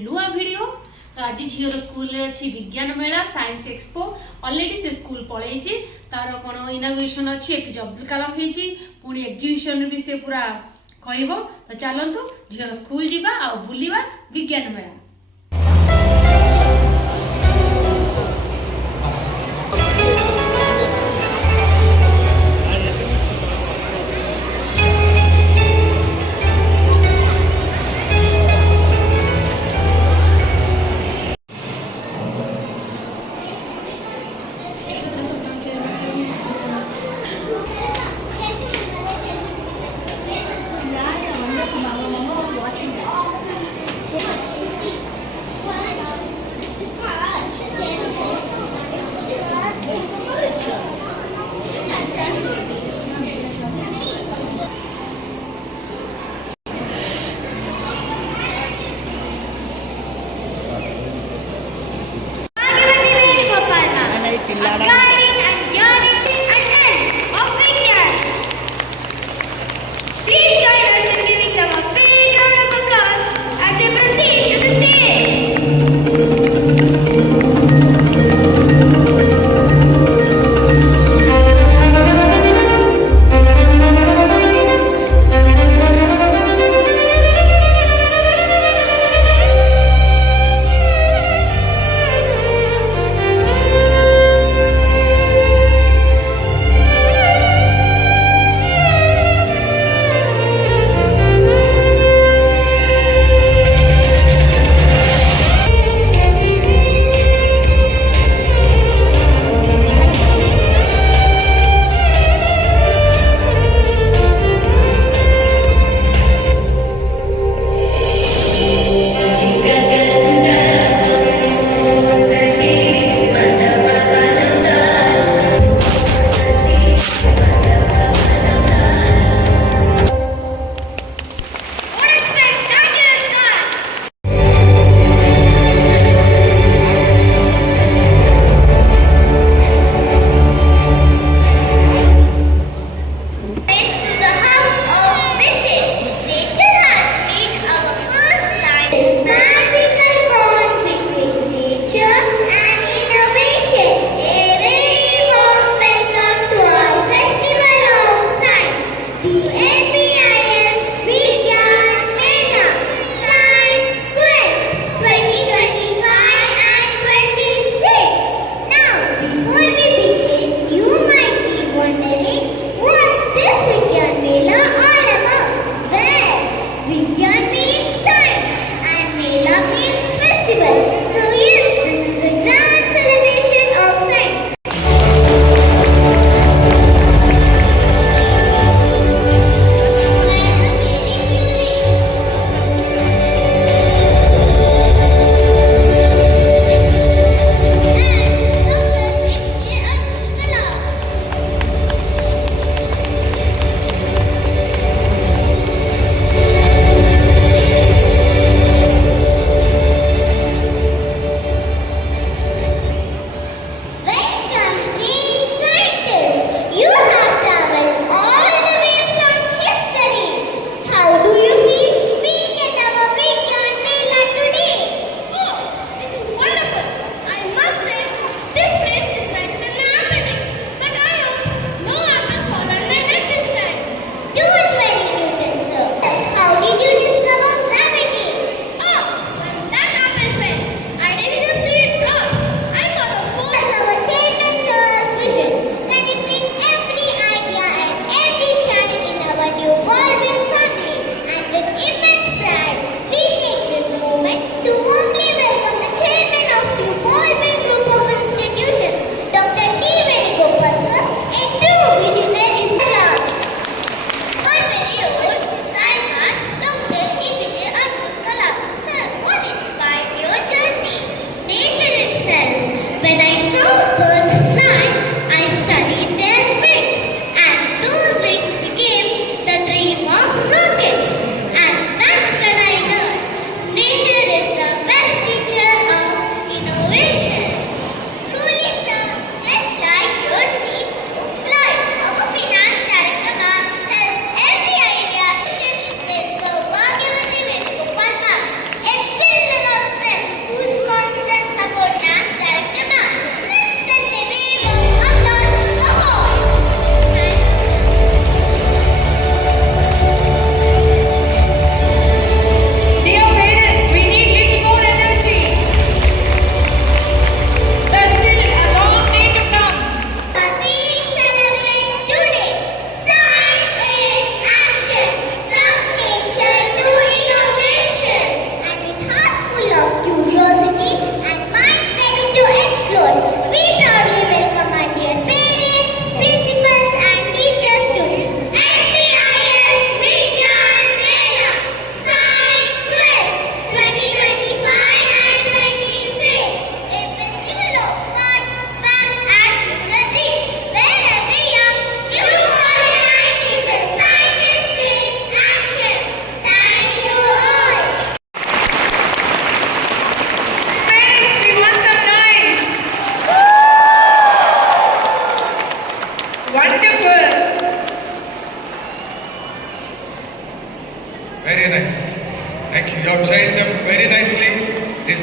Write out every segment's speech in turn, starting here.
नुआ वीडियो। तो आज झीर स्कूल अच्छी विज्ञान मेला साइंस एक्सपो ऑलरेडी से स्कूल पलैची तार कौन इनागुरेशन अच्छी एपीजे अब्दुल कलाम होती पुणी एक्जिबिशन भी से पूरा कहब। तो चलतु झीर स्कूल जावा आ बुलवा विज्ञान मेला।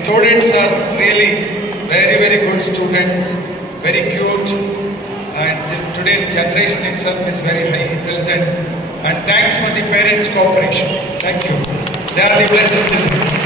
students are really very, very good students, very cute, and today's generation itself is very high intelligent. And thanks for the parents' cooperation. Thank you. They are the blessed children.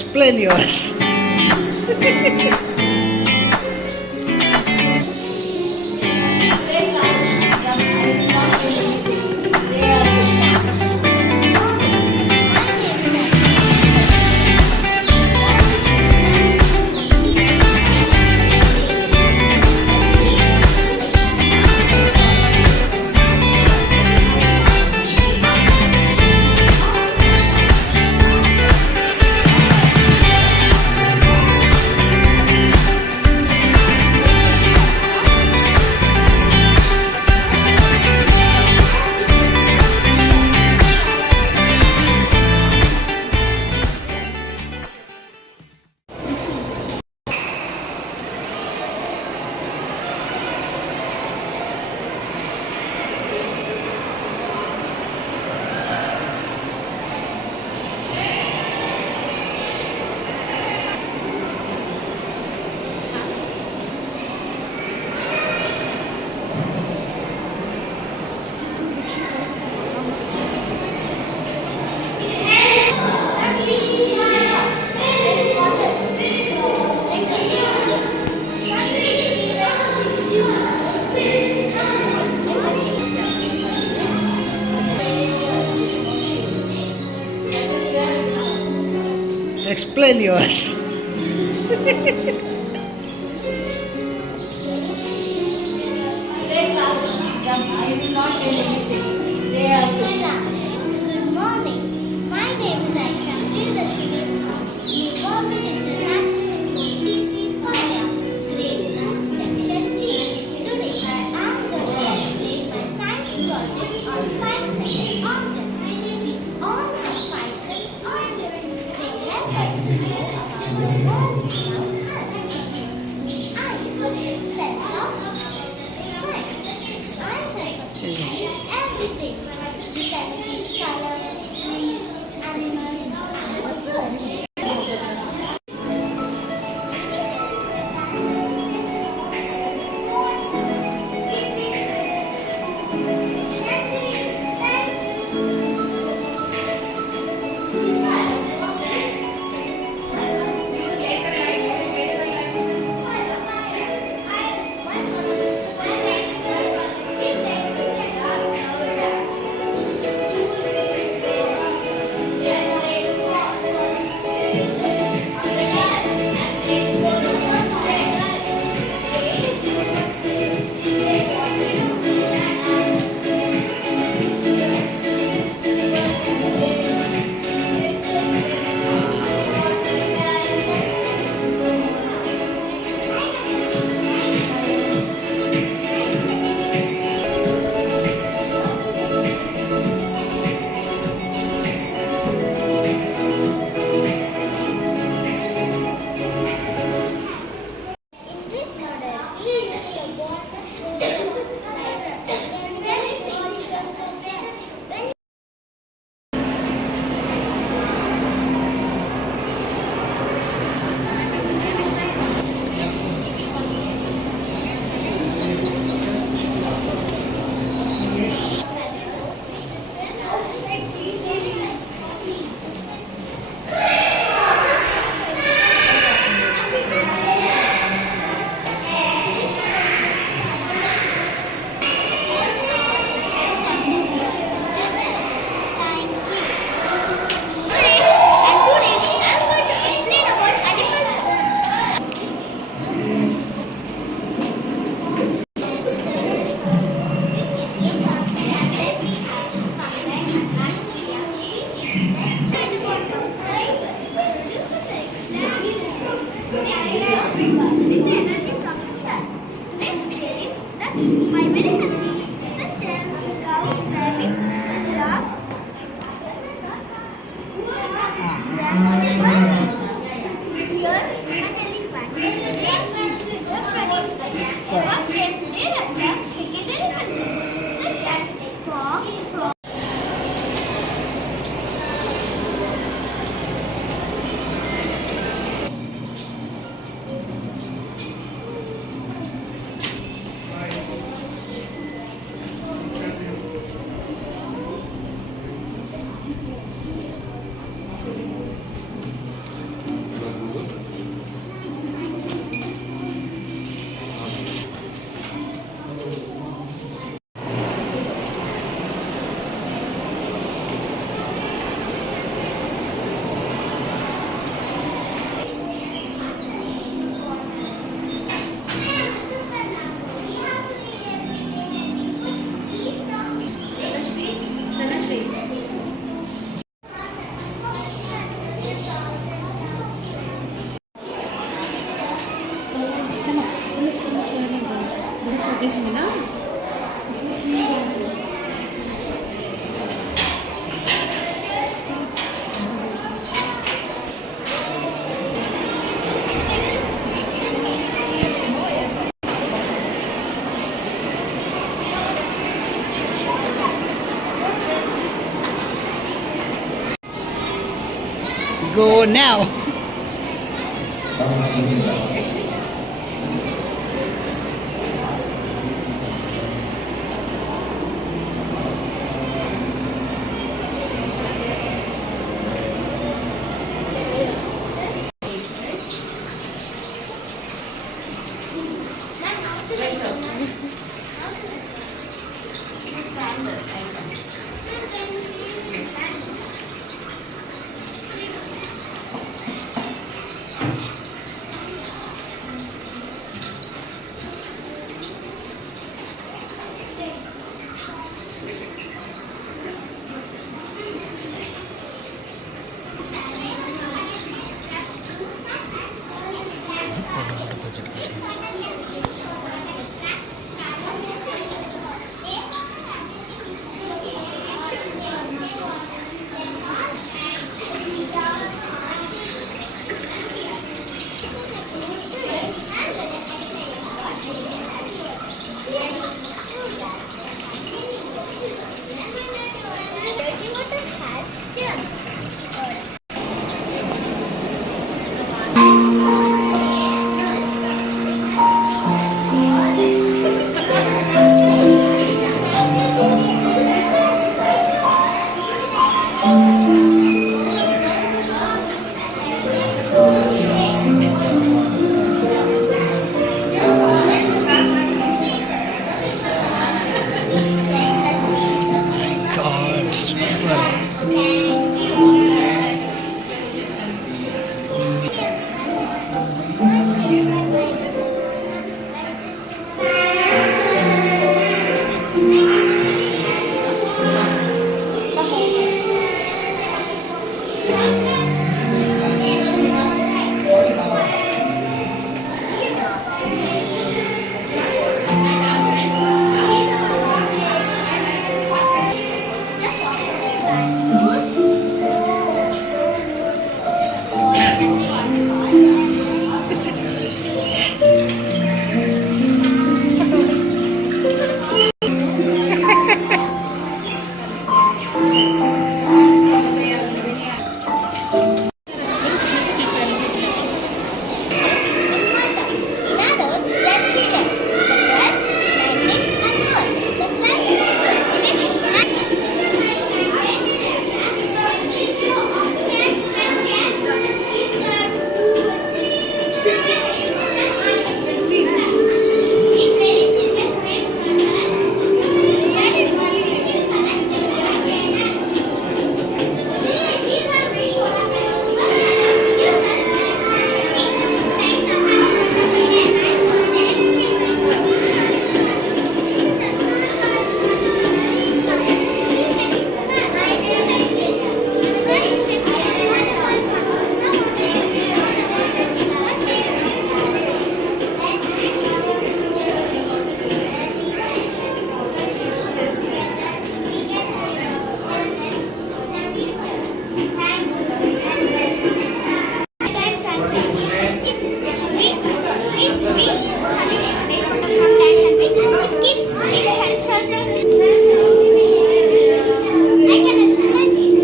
Explain yours. Explain yours. Good morning. My name is Aisha. From New Government International School, DC, Korea, Grade 1, Section G. Today, I am going to explain my science project on 5 sense organs. We all have 5 sense organs. They help us to know about the world around us. Eyes, sense of sight. Eyes help us to see everything. We can see colors, trees, animals, and birds. In this model, we use the water shows lighter. Then when it shows the sun. When my medical such as cow, rabbit, dog, such as frog, పెట్టేసింది నా Go now. Dirty water has germs. God, super.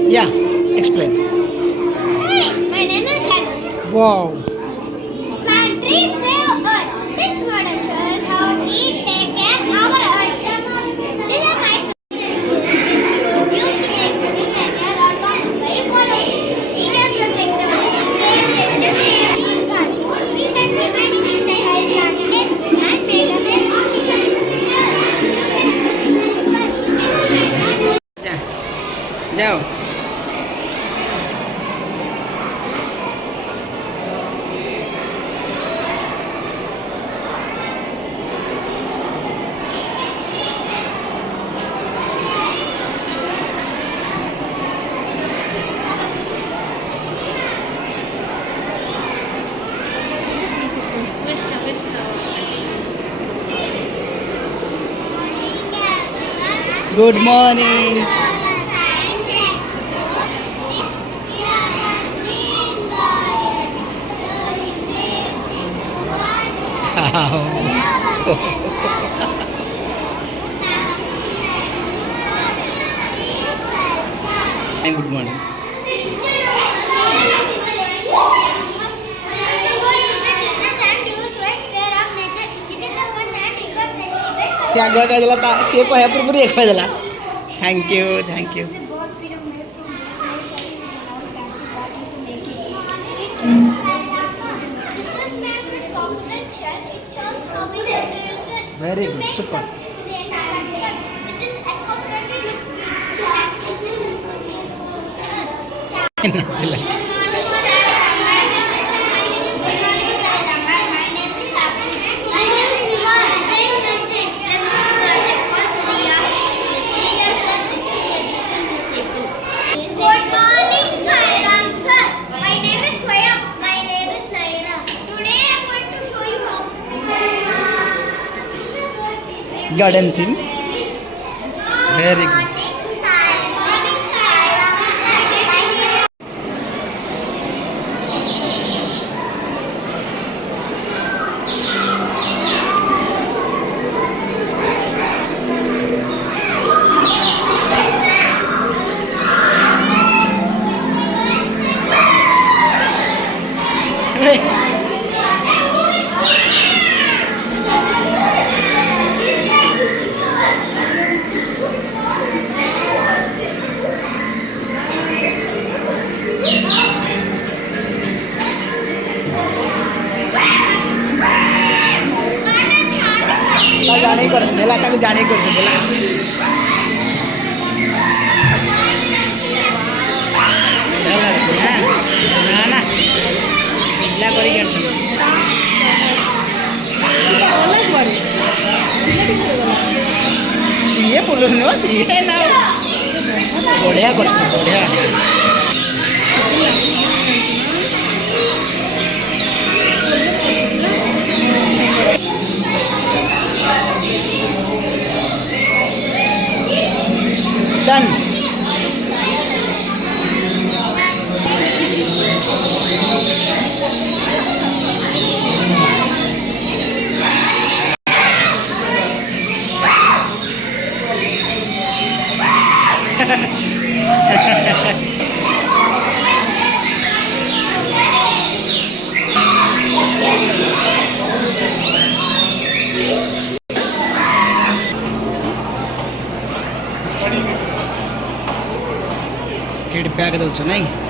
Yeah, explain. Hi, my name is Shannon. Wow. Plant trees save Earth. This model shows how we take care of our Earth. These are my used to make living area or by equality. We can protect the world, save nature, save clean garden. We can see many things that help landscape and make a place beautiful. Yeah. Go. Good morning. Good morning. से आगुआ कहदेला सी कह पूर्व ये कहदेला thank you thank you Very good, super. It is eco-friendly practices Good morning, Sairam sir. My name is Swaya. My name is Naira. Today I am going to show you how to make Garden theme. Very good. जाने कर देला ताको जाने कर देला ना ना पिला करी के सीए पुलिस ने सीए ना बढ़िया कर बढ़िया Done. बैग दौच नहीं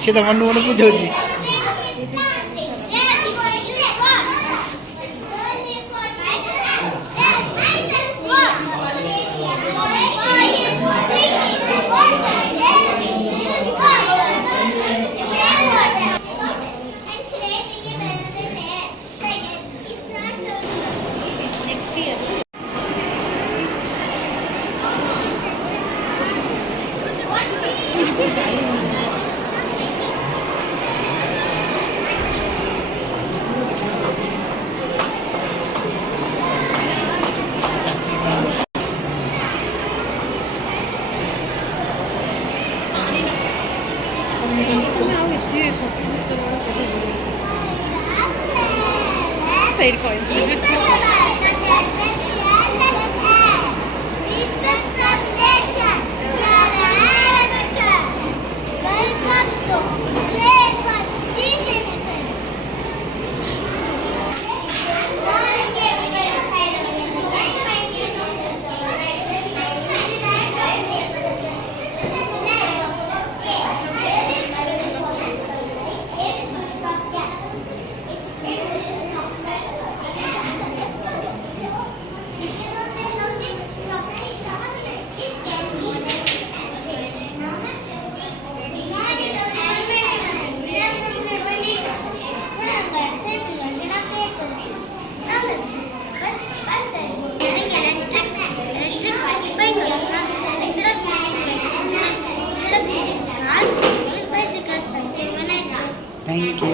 से तो मन मन बुझे సైడ్ కాయిన్ థ్యాంక్ యూ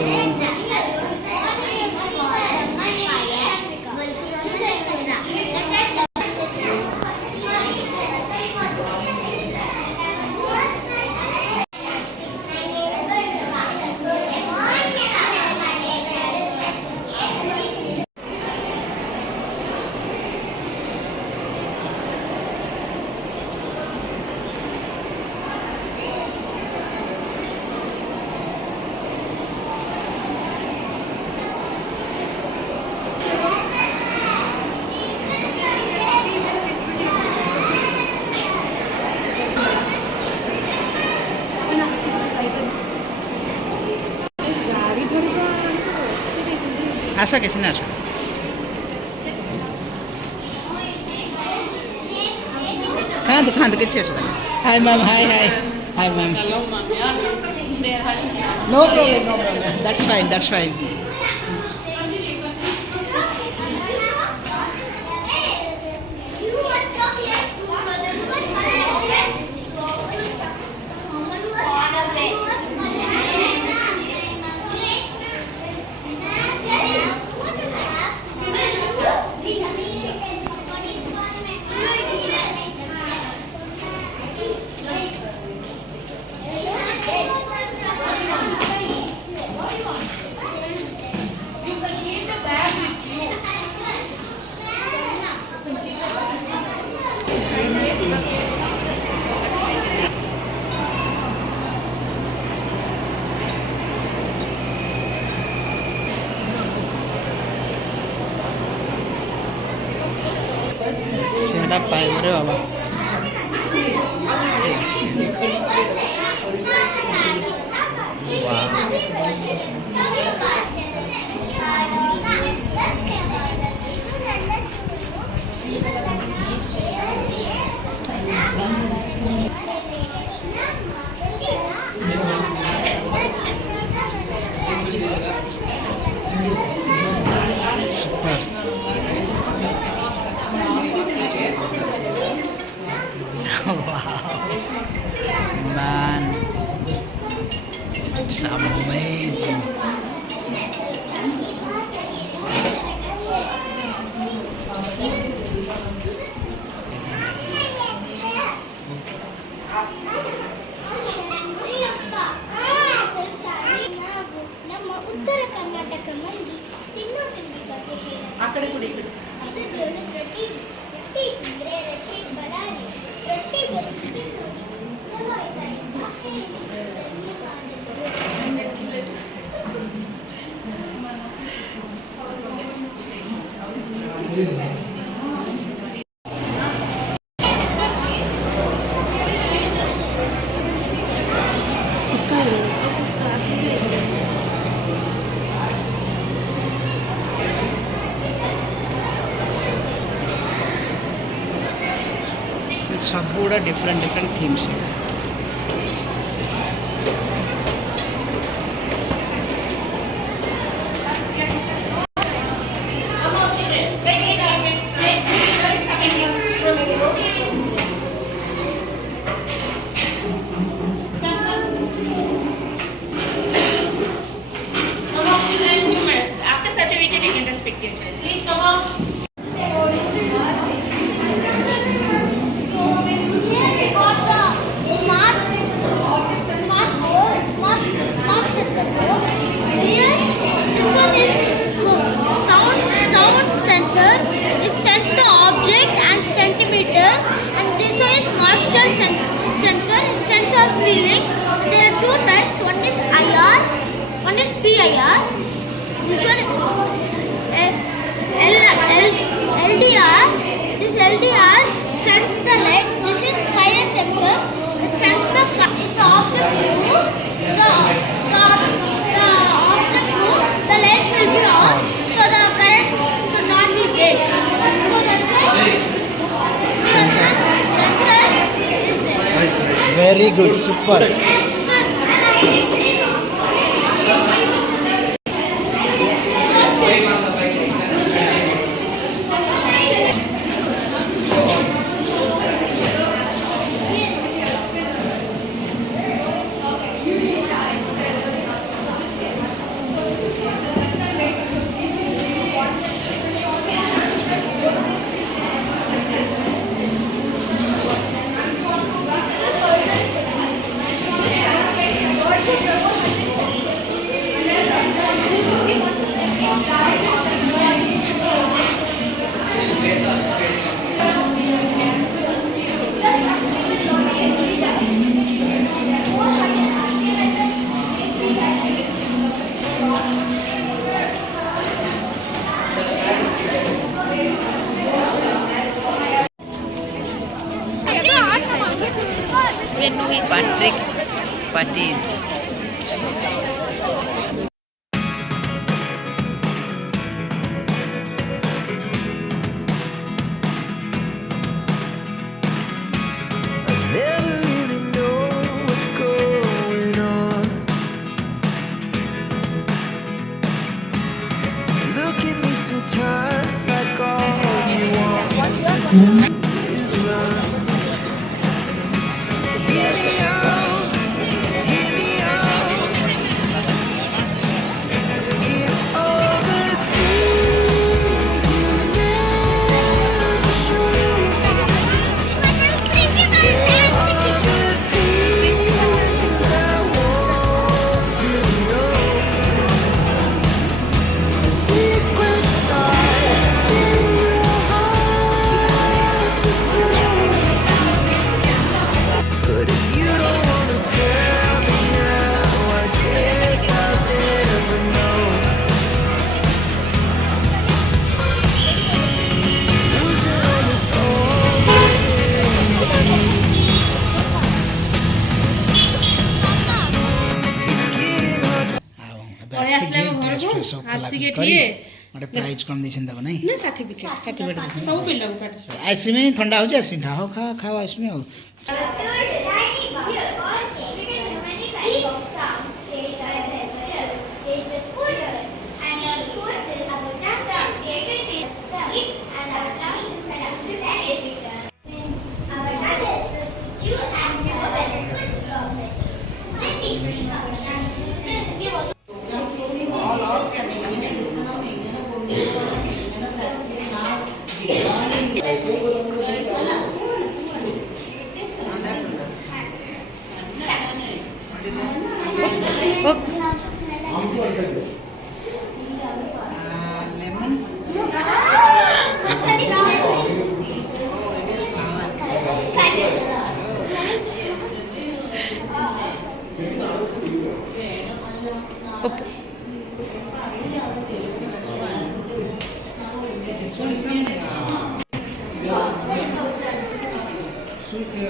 আসো গেছে না আসো খান খান কিছু আসো hi ma'am hi hi hi ma'am Hello, ma'am. They are having no problem that's fine সেটা পাই রে বাবা Super. Wow. Man. It's amazing. ನಮ್ಮ ಉತ್ತರ ಕರ್ನಾಟಕ ಮಂದಿ ತಿನ್ನೋ ತಿಂಡಿ ಬಗ್ಗೆ ಹೇಳೋಣ. ಆ ಕಡೆ ಕೊಡಿ ಇದು ಜೋಳದ ರೊಟ್ಟಿ ರೊಟ್ಟಿ ತಿಂದ್ರೆ ರೊಟ್ಟಿ ಬಲಾರಿ ರೊಟ್ಟಿ ಜೊತೆ ತಿನ್ನೋದು ಚಲೋ ಆಯ್ತಾ ಅಂತ ಹೇಳ್ತಿದ್ರು सब पूरा डिफरेंट थीम्स है After certificate, you can just pick your child. Please come out. Smart LDIR. This one LDR. This LDR sends the light. This is fire sensor. It sends the if the object moves, the object moves, the lights will be on, so the current should not be waste. So that's why sensor is there. Very good, super. Patrick Patties. Never really know what's going on. Look at me sometimes like all you want to do is run. Hear me out, hear me out. If all the things you never show. But if you don't wanna tell me now, I guess I'll never know. Losing almost all my it's getting hard. ପଳେଇ ଆସିଲେ ଆମ ଘରକୁ ଆସିକି ଏଠି ଗୋଟେ prize କ'ଣ ଦେଇଛନ୍ତି ଦେବ ନାଇଁ? ନା ସାର୍ଟିଫିକେଟ ସବୁ ପିଲାଙ୍କୁ ପାର୍ଟିସିପେଟ ଆଇସ୍କ୍ରିମ୍ ଥଣ୍ଡା ହେଉଛି ଆଇସ୍କ୍ରିମ୍ ଖାଅ ଖାଅ ଆଇସ୍କ୍ରିମ୍ ଆଉ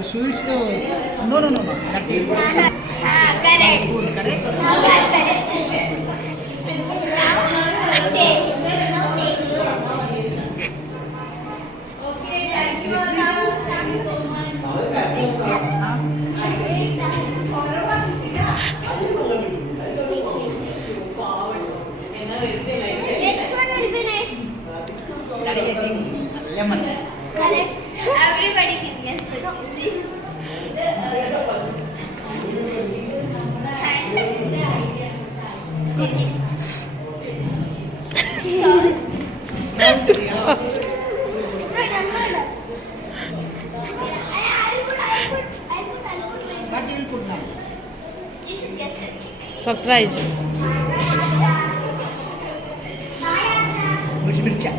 Sweets, no, that is correct. That is, I think, lemon. Correct. Everybody can guess it. What you will put now? You should guess it. Surprise मिर्चा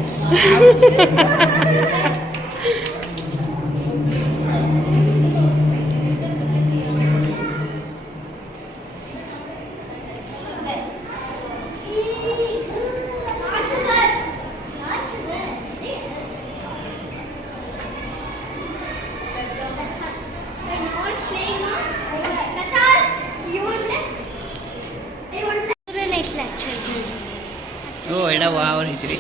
ವಾವ್ ಹೇಳ್ತೀರಿ.